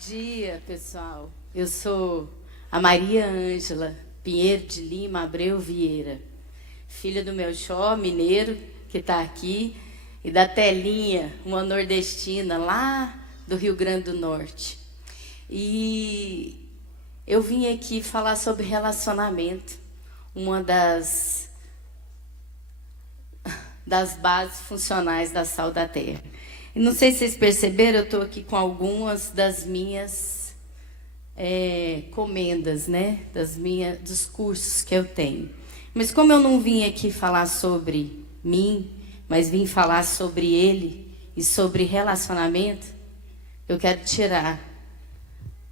dia, pessoal. Eu sou a Maria Ângela Pinheiro de Lima Abreu Vieira, filha do Melchor Mineiro, que está aqui, e da Telinha, uma nordestina lá do Rio Grande do Norte. E eu vim aqui falar sobre relacionamento, uma das bases funcionais da Sal da Terra. E não sei se vocês perceberam, eu estou aqui com algumas das minhas comendas, né? Dos cursos que eu tenho. Mas como eu não vim aqui falar sobre mim, mas vim falar sobre ele e sobre relacionamento, eu quero tirar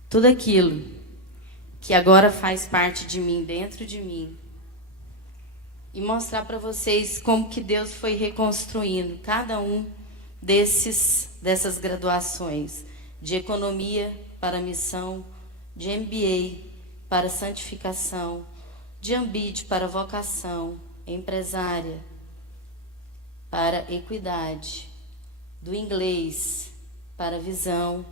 tudo aquilo que agora faz parte de mim, dentro de mim, e mostrar para vocês como que Deus foi reconstruindo cada um dessas graduações de economia para missão, de MBA para santificação, de Ambid para vocação, empresária para equidade, do inglês para visão,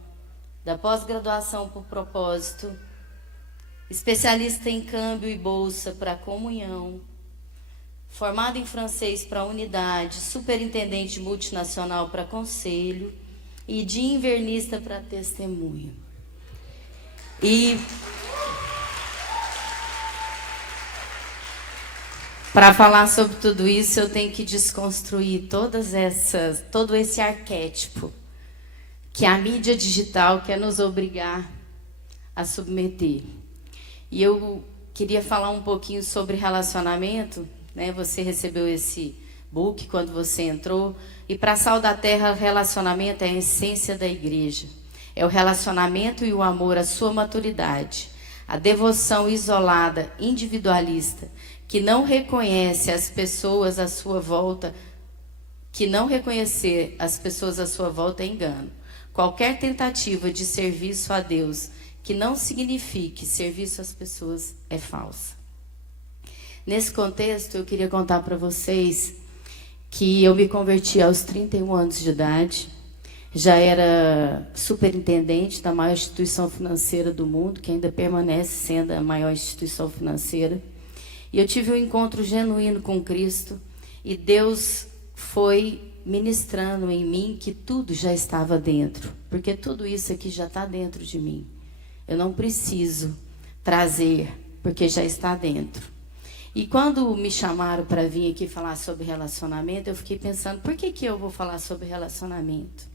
da pós-graduação por propósito, especialista em câmbio e bolsa para comunhão, formado em francês para unidade, superintendente multinacional para conselho e de invernista para testemunho. E para falar sobre tudo isso, eu tenho que desconstruir todo esse arquétipo que a mídia digital quer nos obrigar a submeter. E eu queria falar um pouquinho sobre relacionamento, né? Você recebeu esse book quando você entrou. E para a Sal da Terra, relacionamento é a essência da igreja. É o relacionamento e o amor à sua maturidade. A devoção isolada, individualista, que não reconhece as pessoas à sua volta, que não reconhecer as pessoas à sua volta é engano. Qualquer tentativa de serviço a Deus que não signifique serviço às pessoas é falsa. Nesse contexto, eu queria contar para vocês que eu me converti aos 31 anos de idade. Já era superintendente da maior instituição financeira do mundo, que ainda permanece sendo a maior instituição financeira. E eu tive um encontro genuíno com Cristo, e Deus foi ministrando em mim que tudo já estava dentro, porque tudo isso aqui já está dentro de mim. Eu não preciso trazer, porque já está dentro. E quando me chamaram para vir aqui falar sobre relacionamento, eu fiquei pensando, por que eu vou falar sobre relacionamento?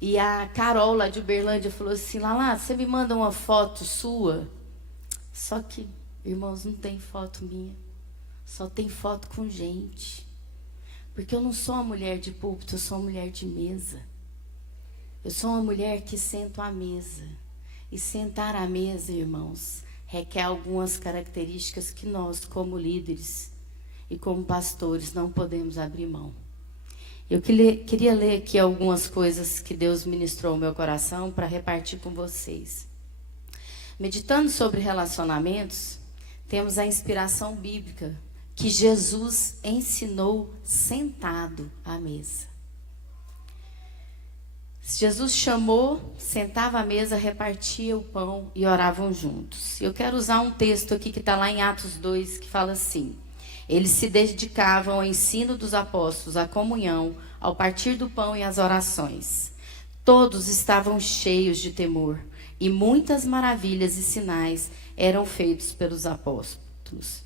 E a Carol, lá de Uberlândia, falou assim, Lala, você me manda uma foto sua? Só que, irmãos, não tem foto minha. Só tem foto com gente. Porque eu não sou uma mulher de púlpito, eu sou uma mulher de mesa. Eu sou uma mulher que sento à mesa. E sentar à mesa, irmãos, requer algumas características que nós, como líderes e como pastores, não podemos abrir mão. Eu queria ler aqui algumas coisas que Deus ministrou ao meu coração para repartir com vocês. Meditando sobre relacionamentos, temos a inspiração bíblica que Jesus ensinou sentado à mesa. Jesus chamou, sentava à mesa, repartia o pão e oravam juntos. Eu quero usar um texto aqui que está lá em Atos 2, que fala assim: eles se dedicavam ao ensino dos apóstolos, à comunhão, ao partir do pão e às orações. Todos estavam cheios de temor, e muitas maravilhas e sinais eram feitos pelos apóstolos.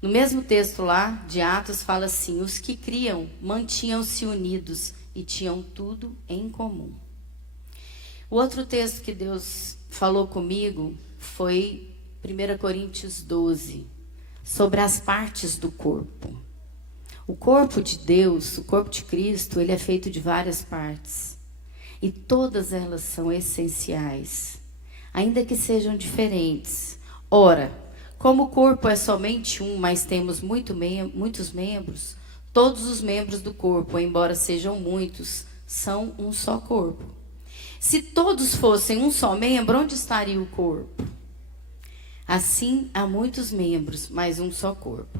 No mesmo texto lá de Atos fala assim: os que criam mantinham-se unidos e tinham tudo em comum. O outro texto que Deus falou comigo foi 1 Coríntios 12, sobre as partes do corpo. O corpo de Deus, o corpo de Cristo, ele é feito de várias partes. E todas elas são essenciais, ainda que sejam diferentes. Ora, como o corpo é somente um, mas temos muitos membros, todos os membros do corpo, embora sejam muitos, são um só corpo. Se todos fossem um só membro, onde estaria o corpo? Assim, há muitos membros, mas um só corpo.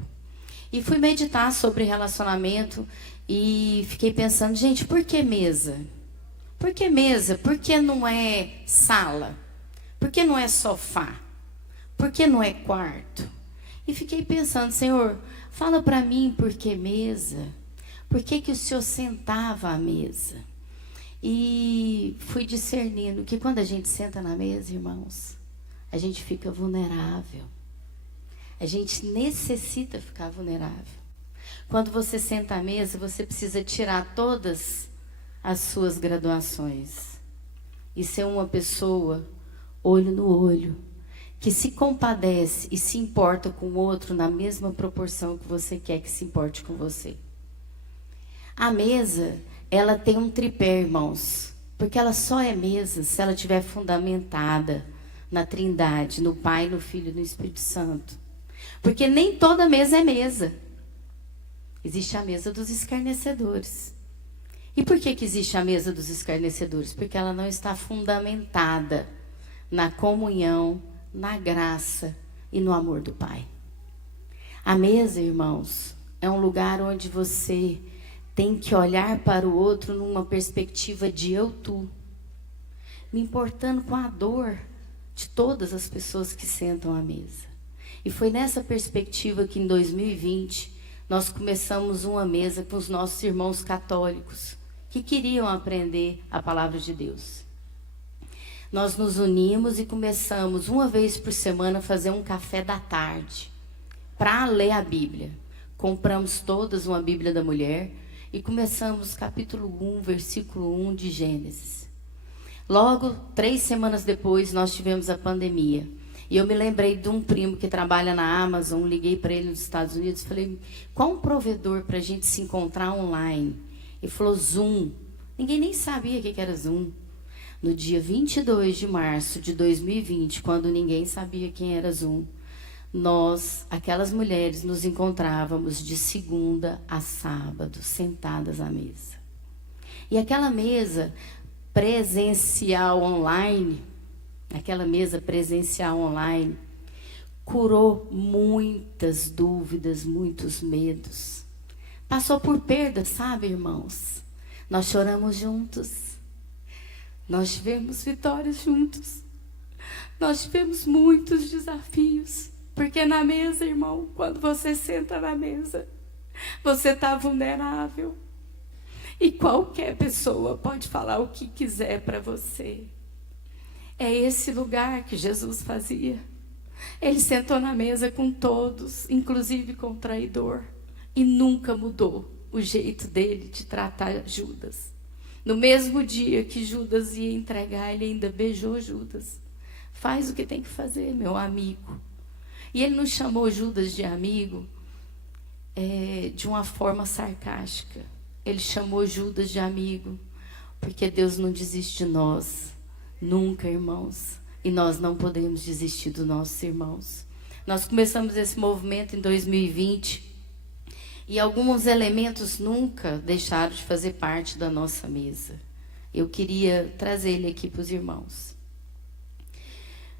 E fui meditar sobre relacionamento e fiquei pensando, gente, por que mesa? Por que mesa? Por que não é sala? Por que não é sofá? Por que não é quarto? E fiquei pensando, Senhor, fala para mim por que mesa? Por que que o Senhor sentava à mesa? E fui discernindo que quando a gente senta na mesa, irmãos, a gente fica vulnerável. A gente necessita ficar vulnerável. Quando você senta à mesa, você precisa tirar todas as suas graduações e ser uma pessoa olho no olho, que se compadece e se importa com o outro na mesma proporção que você quer que se importe com você. A mesa, ela tem um tripé, irmãos, porque ela só é mesa se ela estiver fundamentada na Trindade, no Pai, no Filho e no Espírito Santo. Porque nem toda mesa é mesa. Existe a mesa dos escarnecedores. E por que que existe a mesa dos escarnecedores? Porque ela não está fundamentada na comunhão, na graça e no amor do Pai. A mesa, irmãos, é um lugar onde você tem que olhar para o outro numa perspectiva de eu-tu, me importando com a dor de todas as pessoas que sentam à mesa. E foi nessa perspectiva que em 2020 nós começamos uma mesa com os nossos irmãos católicos que queriam aprender a palavra de Deus. Nós nos unimos e começamos uma vez por semana a fazer um café da tarde para ler a Bíblia. Compramos todas uma Bíblia da Mulher e começamos capítulo 1, versículo 1 de Gênesis. Logo, 3 semanas depois, nós tivemos a pandemia. E eu me lembrei de um primo que trabalha na Amazon, liguei para ele nos Estados Unidos, falei, qual um provedor para a gente se encontrar online? Ele falou, Zoom. Ninguém nem sabia o que era Zoom. No dia 22 de março de 2020, quando ninguém sabia quem era Zoom, nós, aquelas mulheres, nos encontrávamos de segunda a sábado, sentadas à mesa. E aquela mesa presencial online, curou muitas dúvidas, muitos medos. Passou por perdas, sabe, irmãos? Nós choramos juntos. Nós tivemos vitórias juntos. Nós tivemos muitos desafios. Porque na mesa, irmão, quando você senta na mesa, você está vulnerável. E qualquer pessoa pode falar o que quiser para você. É esse lugar que Jesus fazia. Ele sentou na mesa com todos, inclusive com o traidor. E nunca mudou o jeito dele de tratar Judas. No mesmo dia que Judas ia entregar, ele ainda beijou Judas. Faz o que tem que fazer, meu amigo. E ele não chamou Judas de amigo de uma forma sarcástica. Ele chamou Judas de amigo, porque Deus não desiste de nós. Nunca, irmãos. E nós não podemos desistir dos nossos irmãos. Nós começamos esse movimento em 2020. E alguns elementos nunca deixaram de fazer parte da nossa mesa. Eu queria trazer ele aqui para os irmãos.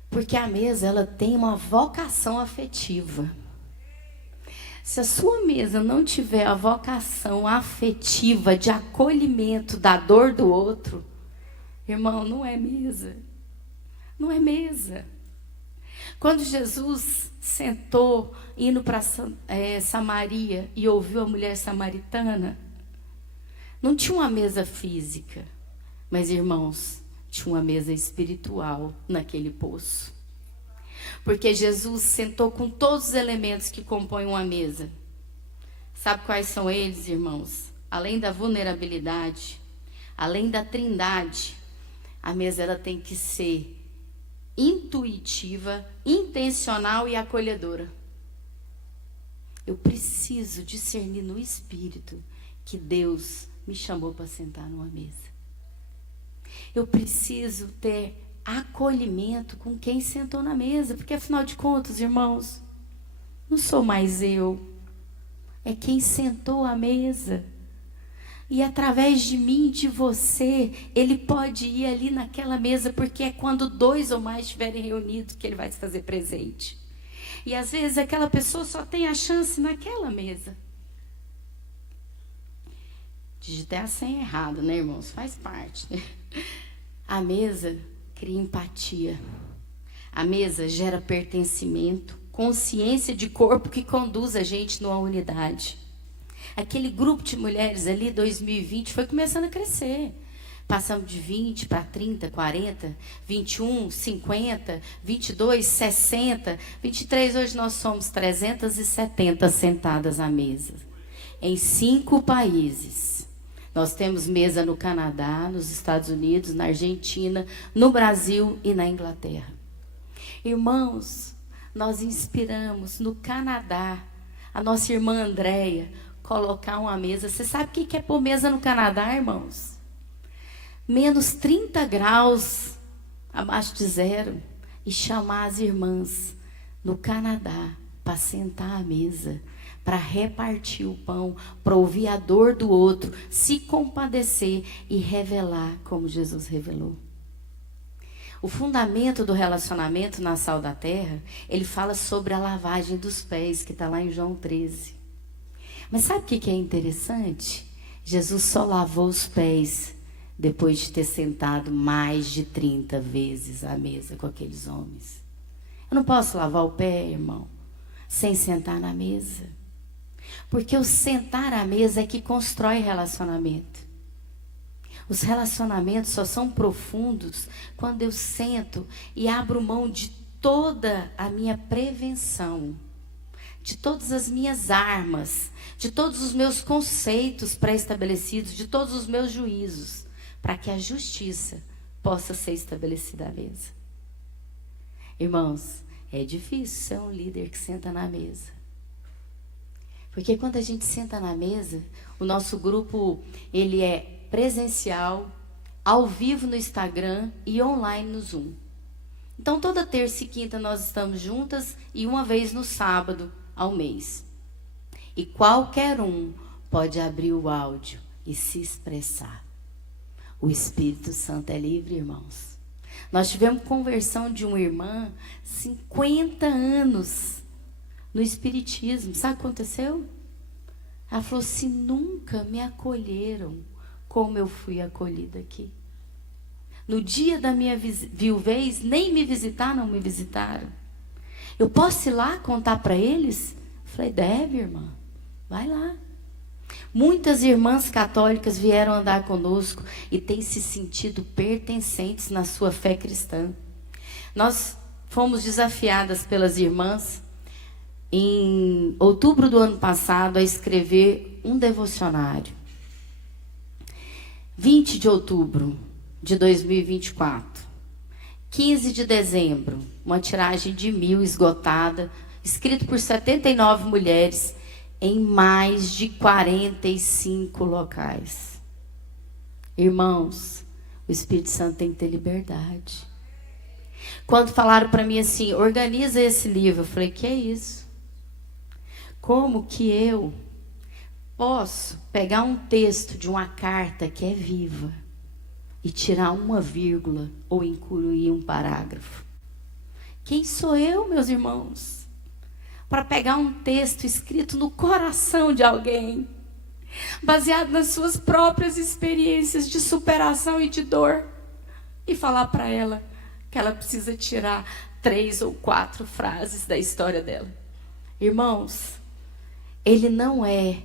Porque a mesa, ela tem uma vocação afetiva. Se a sua mesa não tiver a vocação afetiva de acolhimento da dor do outro, irmão, não é mesa. Não é mesa. Quando Jesus sentou, indo para Samaria e ouviu a mulher samaritana, não tinha uma mesa física, mas, irmãos, tinha uma mesa espiritual naquele poço. Porque Jesus sentou com todos os elementos que compõem uma mesa. Sabe quais são eles, irmãos? Além da vulnerabilidade, além da trindade, a mesa ela tem que ser intuitiva, intencional e acolhedora. Eu preciso discernir no espírito que Deus me chamou para sentar numa mesa. Eu preciso ter acolhimento com quem sentou na mesa, porque afinal de contas, irmãos, não sou mais eu, é quem sentou à mesa. E através de mim, de você, ele pode ir ali naquela mesa, porque é quando 2 ou mais estiverem reunidos que ele vai se fazer presente. E às vezes aquela pessoa só tem a chance naquela mesa. Digitei a senha errada, né, irmãos? Faz parte, né? A mesa cria empatia. A mesa gera pertencimento, consciência de corpo que conduz a gente numa unidade. Aquele grupo de mulheres ali, 2020, foi começando a crescer. Passamos de 20 para 30, 40, 21, 50, 22, 60, 23. Hoje nós somos 370 sentadas à mesa. Em 5 países. Nós temos mesa no Canadá, nos Estados Unidos, na Argentina, no Brasil e na Inglaterra. Irmãos, nós inspiramos no Canadá a nossa irmã Andréia colocar uma mesa. Você sabe o que é pôr mesa no Canadá, irmãos? Menos 30 graus abaixo de zero. E chamar as irmãs no Canadá para sentar à mesa, para repartir o pão, para ouvir a dor do outro, se compadecer e revelar como Jesus revelou. O fundamento do relacionamento na Sal da Terra, ele fala sobre a lavagem dos pés, que está lá em João 13. Mas sabe o que é interessante? Jesus só lavou os pés depois de ter sentado mais de 30 vezes à mesa com aqueles homens. Eu não posso lavar o pé, irmão, sem sentar na mesa. Porque o sentar à mesa é que constrói relacionamento. Os relacionamentos só são profundos quando eu sento e abro mão de toda a minha prevenção, de todas as minhas armas, de todos os meus conceitos pré-estabelecidos, de todos os meus juízos, para que a justiça possa ser estabelecida à mesa. Irmãos, é difícil ser um líder que senta na mesa. Porque quando a gente senta na mesa, o nosso grupo, ele é presencial, ao vivo no Instagram e online no Zoom. Então, toda terça e quinta nós estamos juntas e uma vez no sábado ao mês. E qualquer um pode abrir o áudio e se expressar. O Espírito Santo é livre, irmãos. Nós tivemos conversão de uma irmã, 50 anos no Espiritismo. Sabe o que aconteceu? Ela falou assim: nunca me acolheram como eu fui acolhida aqui. No dia da minha viuvez, nem me visitar, não me visitaram. Eu posso ir lá contar para eles? Falei: deve, irmã, vai lá. Muitas irmãs católicas vieram andar conosco e têm se sentido pertencentes na sua fé cristã. Nós fomos desafiadas pelas irmãs, em outubro do ano passado, a escrever um devocionário. 20 de outubro de 2024. 15 de dezembro, uma tiragem de 1000 esgotada, escrito por 79 mulheres em mais de 45 locais. Irmãos, o Espírito Santo tem que ter liberdade. Quando falaram para mim assim: organiza esse livro, eu falei: que é isso? Como que eu posso pegar um texto de uma carta que é viva e tirar uma vírgula ou incluir um parágrafo? Quem sou eu, meus irmãos, para pegar um texto escrito no coração de alguém, baseado nas suas próprias experiências de superação e de dor, e falar para ela que ela precisa tirar 3 ou 4 frases da história dela? Irmãos, ele não é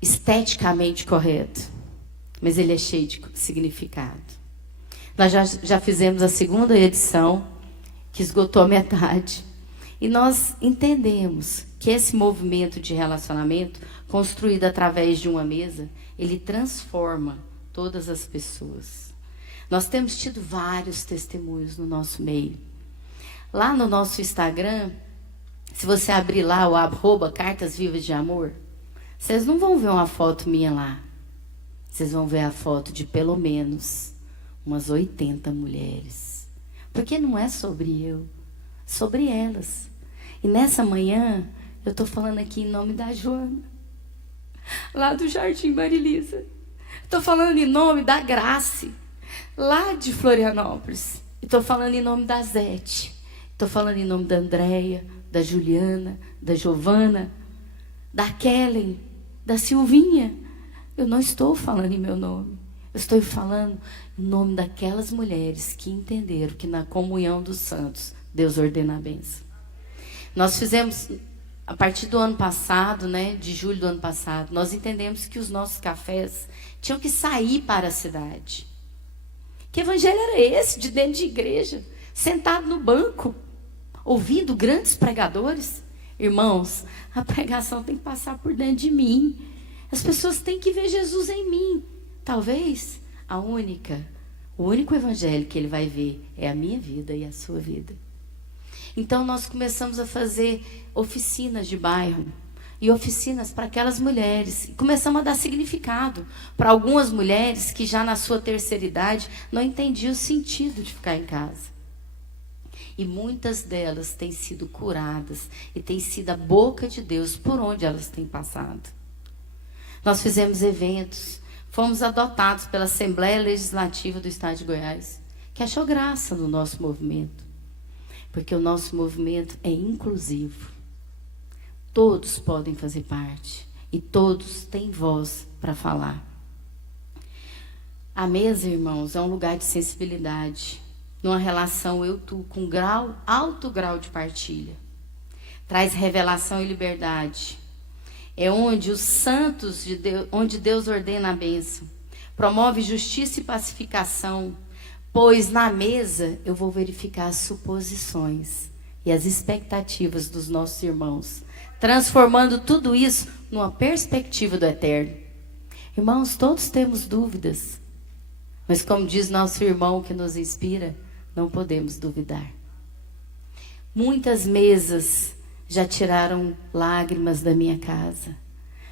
esteticamente correto, mas ele é cheio de significado. Nós já fizemos a 2ª edição, que esgotou a metade. E nós entendemos que esse movimento de relacionamento, construído através de uma mesa, ele transforma todas as pessoas. Nós temos tido vários testemunhos no nosso meio. Lá no nosso Instagram, se você abrir lá o @Cartas Vivas de Amor, vocês não vão ver uma foto minha lá. Vocês vão ver a foto de pelo menos umas 80 mulheres. Porque não é sobre eu, sobre elas. E nessa manhã, eu estou falando aqui em nome da Joana, lá do Jardim Marilisa. Estou falando em nome da Grace, lá de Florianópolis. Estou falando em nome da Zete. Estou falando em nome da Andréia, da Juliana, da Giovana, da Kellen, da Silvinha. Eu não estou falando em meu nome. Eu estou falando O nome daquelas mulheres que entenderam que na comunhão dos santos, Deus ordena a bênção. Nós fizemos, a partir do ano passado, né, de julho do ano passado, nós entendemos que os nossos cafés tinham que sair para a cidade. Que evangelho era esse, de dentro de igreja, sentado no banco, ouvindo grandes pregadores? Irmãos, a pregação tem que passar por dentro de mim. As pessoas têm que ver Jesus em mim. Talvez o único evangelho que ele vai ver é a minha vida e a sua vida. Então nós começamos a fazer oficinas de bairro e oficinas para aquelas mulheres. E começamos a dar significado para algumas mulheres que já na sua terceira idade não entendiam o sentido de ficar em casa. E muitas delas têm sido curadas e têm sido a boca de Deus por onde elas têm passado. Nós fizemos eventos, fomos adotados pela Assembleia Legislativa do Estado de Goiás, que achou graça no nosso movimento. Porque o nosso movimento é inclusivo. Todos podem fazer parte e todos têm voz para falar. A mesa, irmãos, é um lugar de sensibilidade, numa relação eu-tu com alto grau de partilha. Traz revelação e liberdade. É onde os santos de Deus, onde Deus ordena a bênção. Promove justiça e pacificação. Pois na mesa eu vou verificar as suposições e as expectativas dos nossos irmãos, transformando tudo isso numa perspectiva do eterno. Irmãos, todos temos dúvidas, mas como diz nosso irmão que nos inspira, não podemos duvidar. Muitas mesas já tiraram lágrimas da minha casa,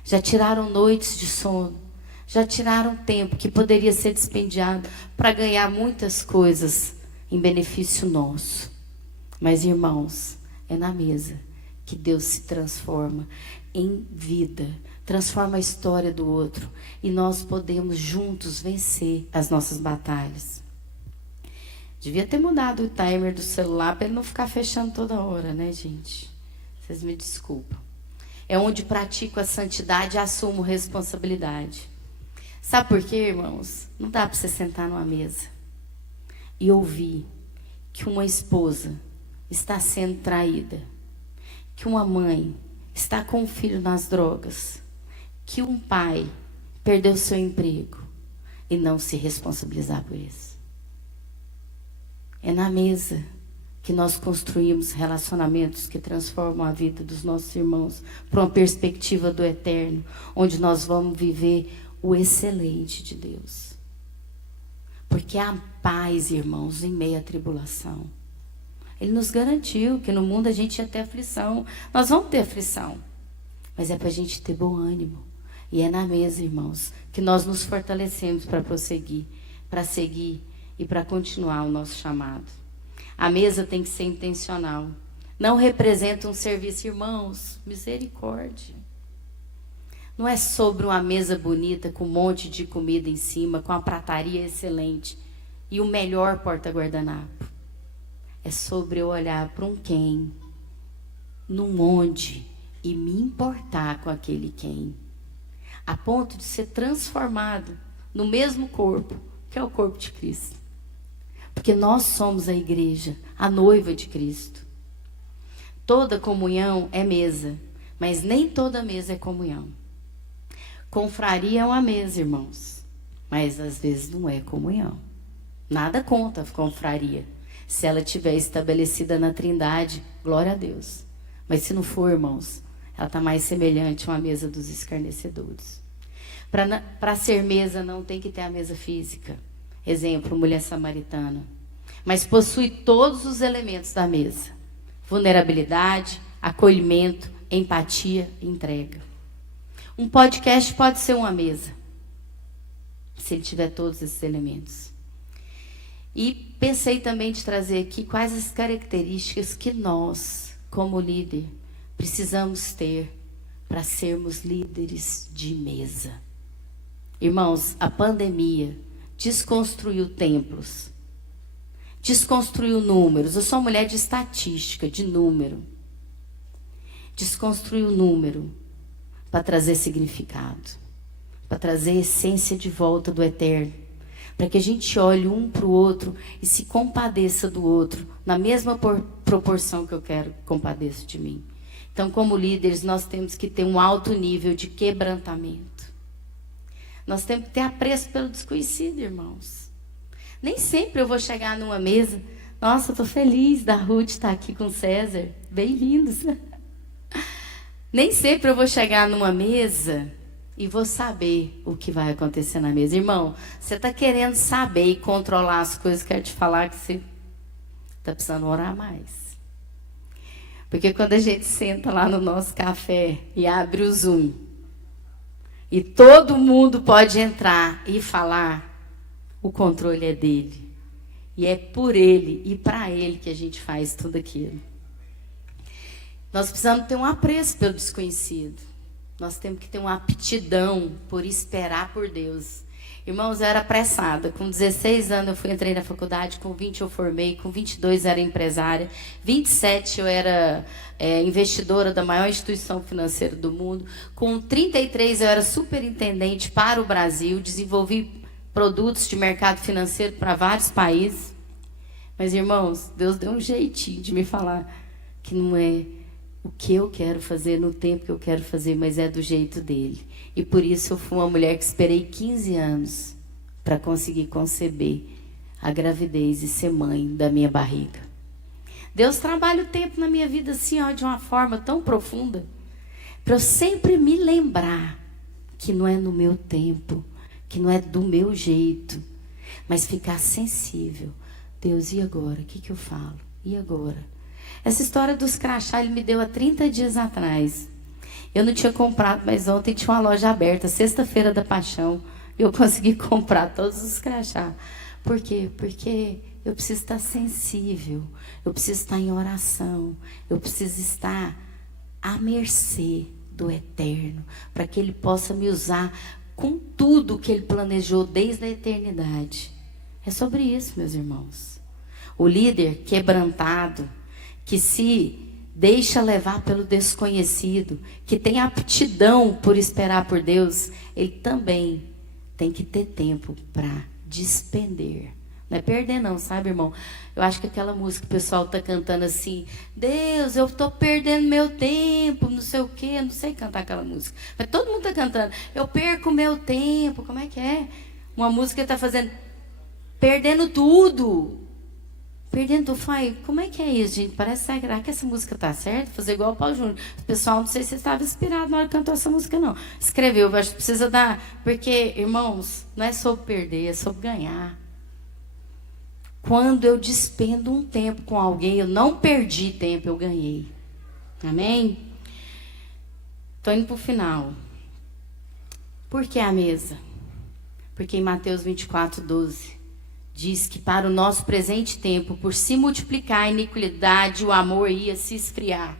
já tiraram noites de sono, já tiraram tempo que poderia ser dispendiado para ganhar muitas coisas em benefício nosso. Mas, irmãos, é na mesa que Deus se transforma em vida, transforma a história do outro e nós podemos juntos vencer as nossas batalhas. Devia ter mudado o timer do celular para ele não ficar fechando toda hora, né, gente? Vocês me desculpam. É onde pratico a santidade e assumo responsabilidade. Sabe por quê, irmãos? Não dá para você sentar numa mesa e ouvir que uma esposa está sendo traída, que uma mãe está com um filho nas drogas, que um pai perdeu seu emprego e não se responsabilizar por isso. É na mesa que nós construímos relacionamentos que transformam a vida dos nossos irmãos para uma perspectiva do eterno, onde nós vamos viver o excelente de Deus. Porque há paz, irmãos, em meio à tribulação. Ele nos garantiu que no mundo a gente ia ter aflição. Nós vamos ter aflição. Mas é para a gente ter bom ânimo. E é na mesa, irmãos, que nós nos fortalecemos para prosseguir, para seguir e para continuar o nosso chamado. A mesa tem que ser intencional. Não representa um serviço, irmãos. Misericórdia. Não é sobre uma mesa bonita, com um monte de comida em cima, com a prataria excelente e o melhor porta-guardanapo. É sobre eu olhar para um quem, num onde, e me importar com aquele quem. A ponto de ser transformado no mesmo corpo, que é o corpo de Cristo. Porque nós somos a igreja, a noiva de Cristo. Toda comunhão é mesa, mas nem toda mesa é comunhão. Confraria é uma mesa, irmãos, mas às vezes não é comunhão. Nada conta a confraria. Se ela estiver estabelecida na Trindade, glória a Deus. Mas se não for, irmãos, ela está mais semelhante a uma mesa dos escarnecedores. Para ser mesa, não tem que ter a mesa física. Exemplo, mulher samaritana. Mas possui todos os elementos da mesa. Vulnerabilidade, acolhimento, empatia e entrega. Um podcast pode ser uma mesa, se ele tiver todos esses elementos. E pensei também de trazer aqui quais as características que nós, como líder, precisamos ter para sermos líderes de mesa. Irmãos, a pandemia desconstruiu templos, desconstruiu números. Eu sou mulher de estatística, de número. Desconstruiu número para trazer significado, para trazer a essência de volta do eterno. para que a gente olhe um para o outro e se compadeça do outro, na mesma proporção que eu quero que compadeça de mim. Então, como líderes, nós temos que ter um alto nível de quebrantamento. Nós temos que ter apreço pelo desconhecido, irmãos. Nem sempre eu vou chegar numa mesa, nossa, eu estou feliz da Ruth estar aqui com o César, bem-vindos. Nem sempre eu vou chegar numa mesa e vou saber o que vai acontecer na mesa. Irmão, você está querendo saber e controlar as coisas, quero te falar que você está precisando orar mais. Porque quando a gente senta lá no nosso café e abre o Zoom, e todo mundo pode entrar e falar, o controle é dele. E é por ele e para ele que a gente faz tudo aquilo. Nós precisamos ter um apreço pelo desconhecido. Nós temos que ter uma aptidão por esperar por Deus. Irmãos, eu era apressada. Com 16 anos eu entrei na faculdade, com 20 eu formei, com 22 eu era empresária, 27 eu era investidora da maior instituição financeira do mundo, com 33 eu era superintendente para o Brasil, desenvolvi produtos de mercado financeiro para vários países. Mas, irmãos, Deus deu um jeitinho de me falar que não é o que eu quero fazer no tempo que eu quero fazer, mas é do jeito dele. E por isso eu fui uma mulher que esperei 15 anos para conseguir conceber a gravidez e ser mãe da minha barriga. Deus trabalha o tempo na minha vida assim, ó, de uma forma tão profunda, para eu sempre me lembrar que não é no meu tempo, que não é do meu jeito, mas ficar sensível. Deus, e agora? O que eu falo? E agora? Essa história dos crachá, ele me deu há 30 dias atrás. Eu não tinha comprado, mas ontem tinha uma loja aberta, Sexta-feira da Paixão. Eu consegui comprar todos os crachá. Por quê? Porque eu preciso estar sensível, eu preciso estar em oração, eu preciso estar à mercê do Eterno, para que Ele possa me usar com tudo que Ele planejou desde a eternidade. É sobre isso, meus irmãos. O líder quebrantado, que se deixa levar pelo desconhecido, que tem aptidão por esperar por Deus, ele também tem que ter tempo para despender. Não é perder não, sabe, irmão? Eu acho que aquela música que o pessoal está cantando assim, Deus, eu estou perdendo meu tempo, não sei o quê, não sei cantar aquela música. Mas todo mundo está cantando, eu perco meu tempo, como é que é? Uma música está fazendo, perdendo tudo. Perdendo, como é que é isso, gente? Parece que essa música tá certa? Fazer igual o Paulo Júnior. O pessoal, não sei se estava inspirado na hora que cantou essa música, não. Escreveu, eu acho que precisa dar... Porque, irmãos, não é sobre perder, é sobre ganhar. Quando eu despendo um tempo com alguém, eu não perdi tempo, eu ganhei. Amém? Estou indo para o final. Por que a mesa? Porque em Mateus 24:12... diz que para o nosso presente tempo, por se multiplicar a iniquidade, o amor ia se esfriar.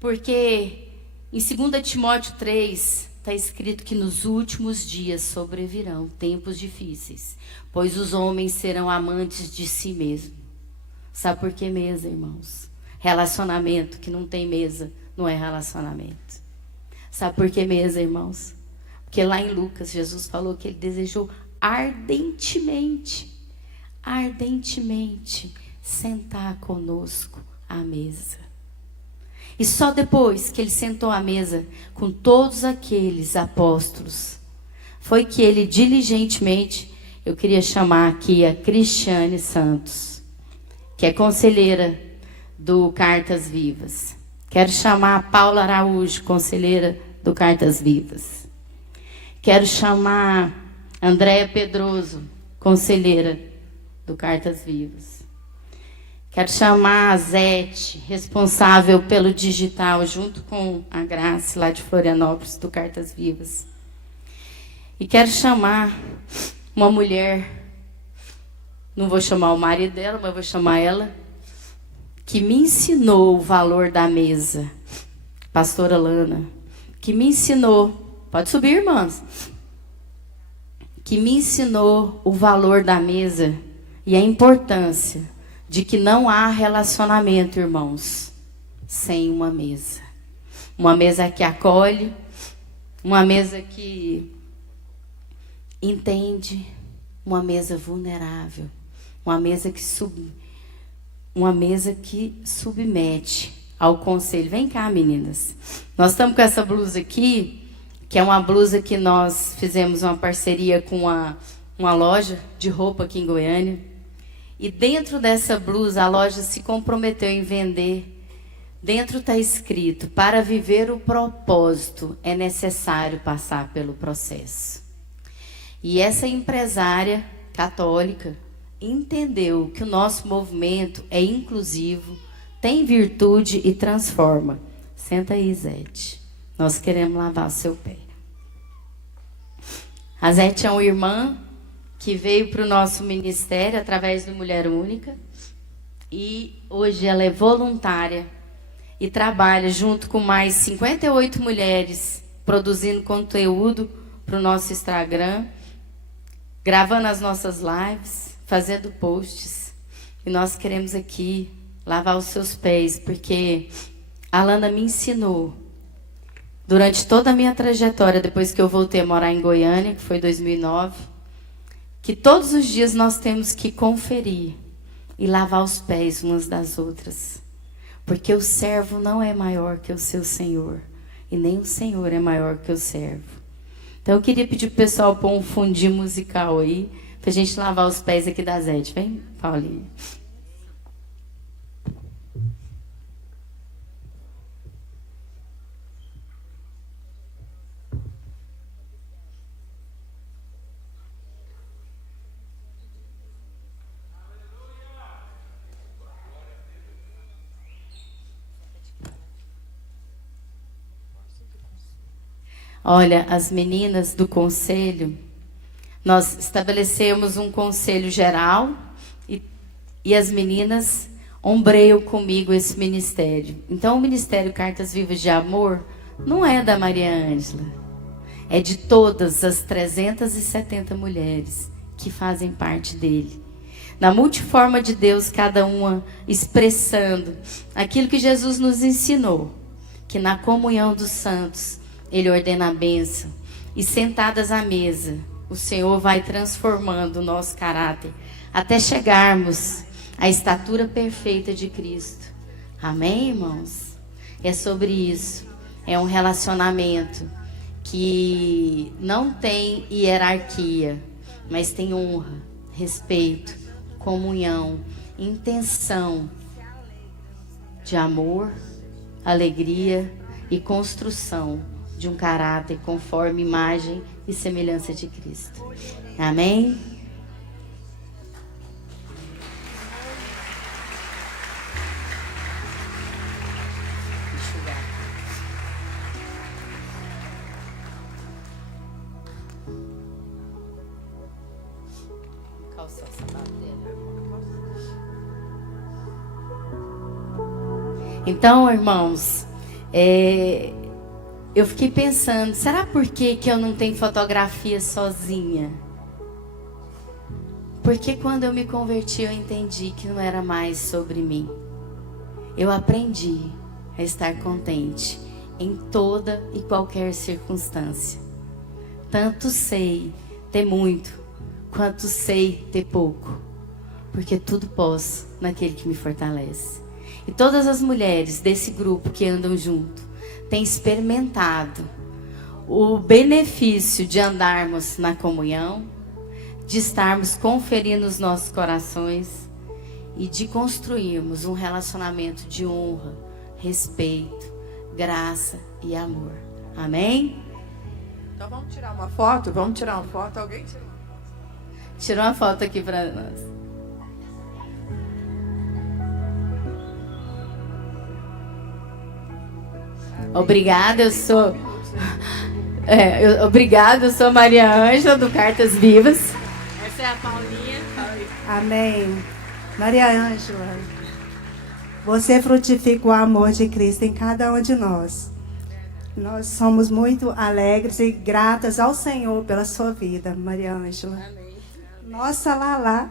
Porque em 2 Timóteo 3, está escrito que nos últimos dias sobrevirão tempos difíceis, pois os homens serão amantes de si mesmos. Sabe por que mesa, irmãos? Relacionamento que não tem mesa não é relacionamento. Sabe por que mesa, irmãos? Porque lá em Lucas, Jesus falou que ele desejou ardentemente sentar conosco à mesa. E só depois que ele sentou à mesa com todos aqueles apóstolos, foi que ele diligentemente, eu queria chamar aqui a Cristiane Santos, que é conselheira do Cartas Vivas. Quero chamar a Paula Araújo, conselheira do Cartas Vivas. Quero chamar Andréia Pedroso, conselheira do Cartas Vivas. Quero chamar a Zete, responsável pelo digital, junto com a Grace, lá de Florianópolis, do Cartas Vivas. E quero chamar uma mulher, não vou chamar o marido dela, mas vou chamar ela, que me ensinou o valor da mesa. Pastora Lana, que me ensinou, pode subir, irmãs, que me ensinou o valor da mesa e a importância de que não há relacionamento, irmãos, sem uma mesa. Uma mesa que acolhe, uma mesa que entende uma mesa vulnerável, uma mesa que submete ao conselho. Vem cá, meninas. Nós estamos com essa blusa aqui, que é uma blusa que nós fizemos uma parceria com uma loja de roupa aqui em Goiânia. E dentro dessa blusa, a loja se comprometeu em vender. Dentro está escrito: para viver o propósito, é necessário passar pelo processo. E essa empresária católica entendeu que o nosso movimento é inclusivo, tem virtude e transforma. Senta aí, Zete. Nós queremos lavar o seu pé. A Zete é uma irmã que veio para o nosso ministério através do Mulher Única. E hoje ela é voluntária e trabalha junto com mais 58 mulheres, produzindo conteúdo para o nosso Instagram, gravando as nossas lives, fazendo posts. E nós queremos aqui lavar os seus pés, porque a Alana me ensinou, durante toda a minha trajetória, depois que eu voltei a morar em Goiânia, que foi em 2009, que todos os dias nós temos que conferir e lavar os pés umas das outras. Porque o servo não é maior que o seu senhor, e nem o senhor é maior que o servo. Então eu queria pedir para o pessoal pôr um fundinho musical aí, para a gente lavar os pés aqui da Zete. Vem, Paulinha. Olha, as meninas do conselho, nós estabelecemos um conselho geral e as meninas ombreiam comigo esse ministério. Então, o Ministério Cartas Vivas de Amor não é da Maria Ângela, é de todas as 370 mulheres que fazem parte dele. Na multiforma de Deus, cada uma expressando aquilo que Jesus nos ensinou, que na comunhão dos santos, Ele ordena a bênção. E sentadas à mesa, o Senhor vai transformando o nosso caráter até chegarmos à estatura perfeita de Cristo. Amém, irmãos? É sobre isso. É um relacionamento que não tem hierarquia, mas tem honra, respeito, comunhão, intenção de amor, alegria e construção de um caráter conforme imagem e semelhança de Cristo. Amém? Então, irmãos, eu fiquei pensando, será por que eu não tenho fotografia sozinha? Porque quando eu me converti, eu entendi que não era mais sobre mim. Eu aprendi a estar contente em toda e qualquer circunstância. Tanto sei ter muito, quanto sei ter pouco. Porque tudo posso naquele que me fortalece. E todas as mulheres desse grupo que andam junto têm experimentado o benefício de andarmos na comunhão, de estarmos conferindo os nossos corações e de construirmos um relacionamento de honra, respeito, graça e amor. Amém? Então vamos tirar uma foto? Vamos tirar uma foto? Alguém tirou uma foto? Tirou uma foto aqui para nós. Obrigada, eu sou... Obrigada, eu sou Maria Ângela, do Cartas Vivas. Essa é a Paulinha. Amém. Maria Ângela, você frutifica o amor de Cristo em cada um de nós. Nós somos muito alegres e gratas ao Senhor pela sua vida, Maria Ângela. Amém. Nossa Lala